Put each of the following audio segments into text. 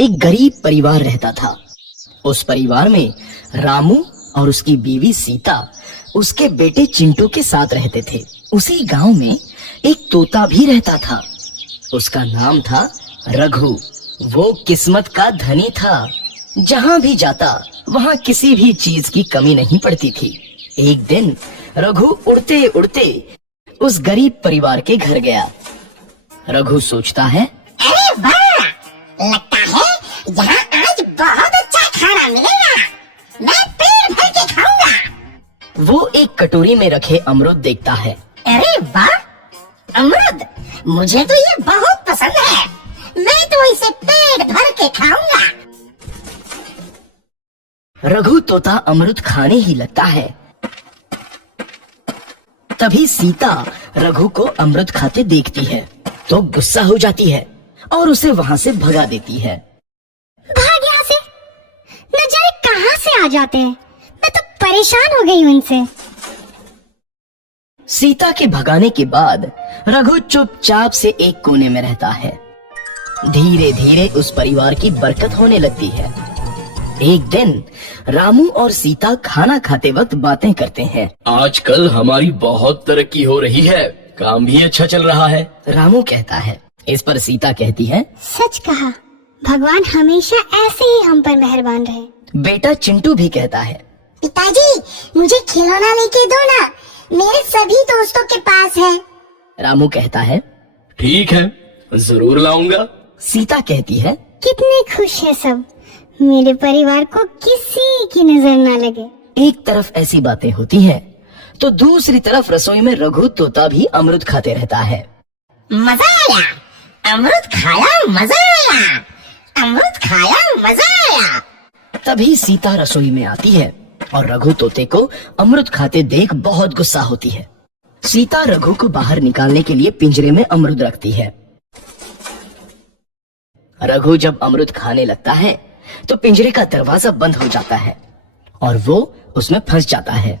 एक गरीब परिवार रहता था। उस परिवार में रामू और उसकी बीवी सीता उसके बेटे चिंटू के साथ रहते थे। उसी गांव में एक तोता भी रहता था। उसका नाम था रघु। वो किस्मत का धनी था। जहां भी जाता वहां किसी भी चीज की कमी नहीं पड़ती थी। एक दिन रघु उड़ते उड़ते उस गरीब परिवार के घर गया। रघु सोचता है, अरे वाह, लगता है यहाँ आज बहुत अच्छा खाना मिलेगा। मैं पेट भर के खाऊंगा। वो एक कटोरी में रखे अमरूद देखता है। अरे वाह, अमरूद, मुझे तो ये बहुत पसंद है। मैं तो इसे पेट भर के खाऊंगा। रघु तोता अमरूद खाने ही लगता है। तभी सीता रघु को अमरूद खाते देखती है तो गुस्सा हो जाती है और उसे वहां से भगा देती है। भाग यहाँ से, न जाने कहां से आ जाते हैं। मैं तो परेशान हो गई हूँ इनसे। सीता के भगाने के बाद रघु चुपचाप से एक कोने में रहता है। धीरे धीरे उस परिवार की बरकत होने लगती है। एक दिन रामू और सीता खाना खाते वक्त बातें करते हैं। आजकल हमारी बहुत तरक्की हो रही है, काम भी अच्छा चल रहा है। रामू कहता है। इस पर सीता कहती है, सच कहा, भगवान हमेशा ऐसे ही हम पर मेहरबान रहे। बेटा चिंटू भी कहता है, पिताजी, मुझे खिलौना लेके दो ना, मेरे सभी दोस्तों के पास है। रामू कहता है, ठीक है, जरूर लाऊंगा। सीता कहती है, कितने खुश है सब, मेरे परिवार को किसी की नजर ना लगे। एक तरफ ऐसी बातें होती हैं, तो दूसरी तरफ रसोई में रघु तोता भी अमरूद खाते रहता है। मजा आया, अमरूद खाया, मजा आया, अमरूद खाया, मजा आया। तभी सीता रसोई में आती है और रघु तोते को अमरूद खाते देख बहुत गुस्सा होती है। सीता रघु को बाहर निकालने के लिए पिंजरे में अमरूद रखती है। रघु जब अमरूद खाने लगता है तो पिंजरे का दरवाजा बंद हो जाता है और वो उसमें फंस जाता है।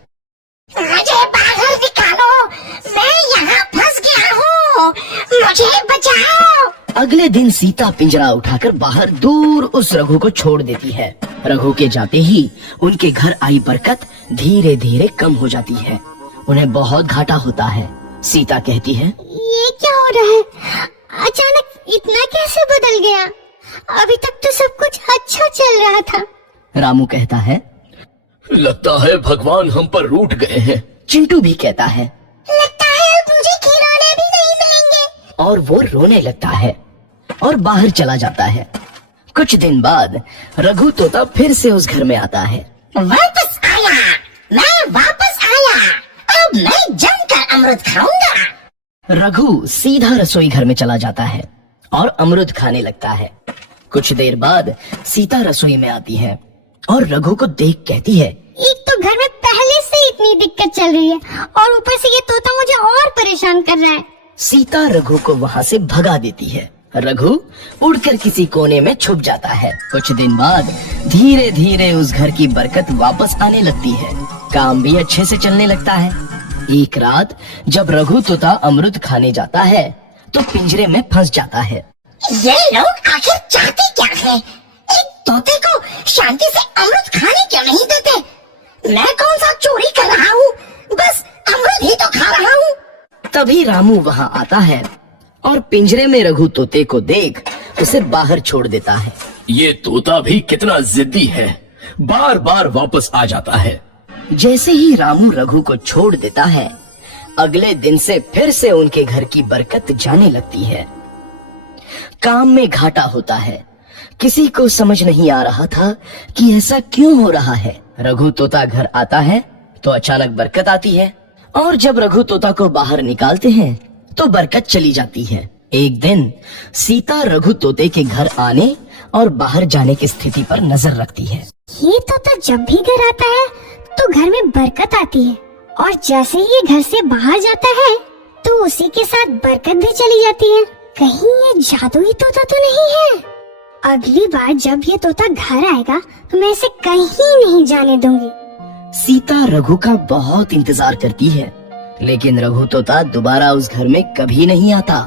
मुझे बाहर निकालो, मैं यहाँ फंस गया हूँ, मुझे बचाओ। अगले दिन सीता पिंजरा उठाकर बाहर दूर उस रघु को छोड़ देती है। रघु के जाते ही उनके घर आई बरकत धीरे धीरे कम हो जाती है। उन्हें बहुत घाटा होता है। सीता कहती है, ये क्या हो रहा है, अचानक इतना कैसे बदल गया। अभी तक तो सब कुछ अच्छा चल रहा था। रामू कहता है, लगता है भगवान हम पर रूठ गए हैं। चिंटू भी कहता है, लगता है मुझे खिलौने भी नहीं मिलेंगे। और वो रोने लगता है और बाहर चला जाता है। कुछ दिन बाद रघु तोता फिर से उस घर में आता है। वापस आया, मैं वापस आया, अब मैं जमकर अमरूद खाऊंगा। रघु सीधा रसोई घर में चला जाता है और अमरूद खाने लगता है। कुछ देर बाद सीता रसोई में आती है और रघु को देख कहती है, एक तो घर में पहले से इतनी दिक्कत चल रही है और ऊपर से ये तोता मुझे और परेशान कर रहा है। सीता रघु को वहाँ से भगा देती है। रघु उड़कर किसी कोने में छुप जाता है। कुछ दिन बाद धीरे धीरे उस घर की बरकत वापस आने लगती है। काम भी अच्छे से चलने लगता है। एक रात जब रघु तोता अमरूद खाने जाता है तो पिंजरे में फंस जाता है। ये लोग आखिर चाहते क्या हैं? एक तोते को शांति से अमरूद खाने क्यों नहीं देते? मैं कौन सा चोरी कर रहा हूँ? बस अमरूद ही तो खा रहा हूँ। तभी रामू वहाँ आता है और पिंजरे में रघु तोते को देख उसे बाहर छोड़ देता है। ये तोता भी कितना जिद्दी है, बार बार वापस आ जाता है। जैसे ही रामू रघु को छोड़ देता है, अगले दिन से फिर से उनके घर की बरकत जाने लगती है। काम में घाटा होता है। किसी को समझ नहीं आ रहा था कि ऐसा क्यों हो रहा है। रघु तोता घर आता है तो अचानक बरकत आती है और जब रघु तोता को बाहर निकालते हैं तो बरकत चली जाती है। एक दिन सीता रघु तोते के घर आने और बाहर जाने की स्थिति पर नजर रखती है। ये तोता जब भी घर आता है तो घर में बरकत आती है और जैसे ही ये घर से बाहर जाता है तो उसी के साथ बरकत भी चली जाती है। कहीं ये जादुई तोता तो नहीं है? अगली बार जब ये तोता घर आएगा तो मैं इसे कहीं नहीं जाने दूंगी। सीता रघु का बहुत इंतजार करती है, लेकिन रघु तोता दोबारा उस घर में कभी नहीं आता।